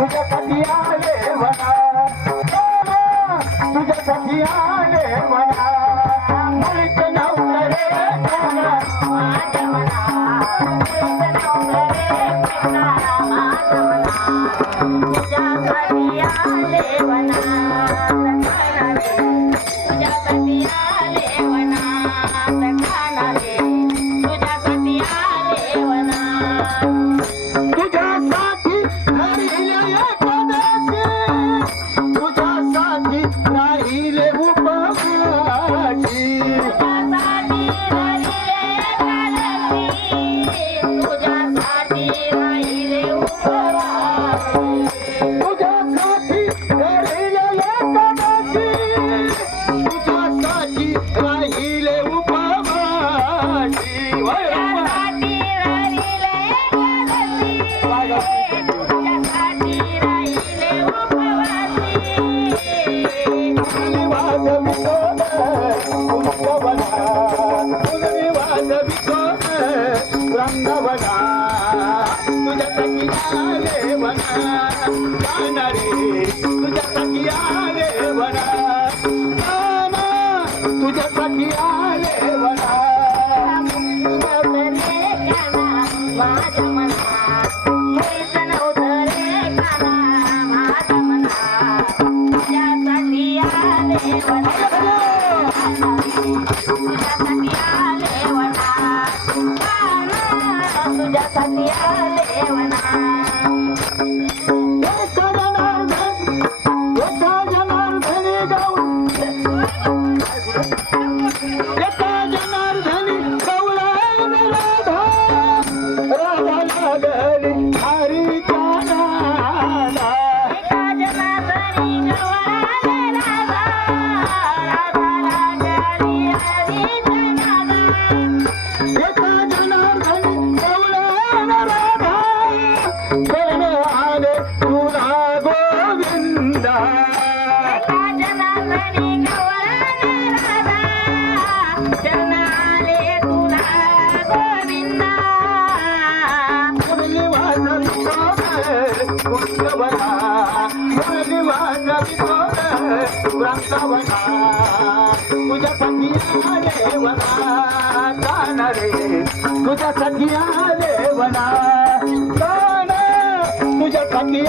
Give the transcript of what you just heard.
तुझ्यासाठी आले वना तुझ्यासाठी आले वना मुळीच नव्हतं रे माझ्या मना मुळीच नव्हतं रे तुझ्यासाठी आले वना तुझ्यासाठी आले वना तुझ्यासाठी आले वना तुझ्यासाठी आले वना तुझ्यासाठी आले वना तुझ्यासाठी आले वना माझ्या मना मुळीच नव्हतं रे काना माझ्या मना तुझ्यासाठी आले वना तुझ्यासाठी आले वना तुझ्यासाठी आले वना तुझ्यासाठी आले वना गाणं रे तुझ्यासाठी आले वना गाणं तुझ्यासाठी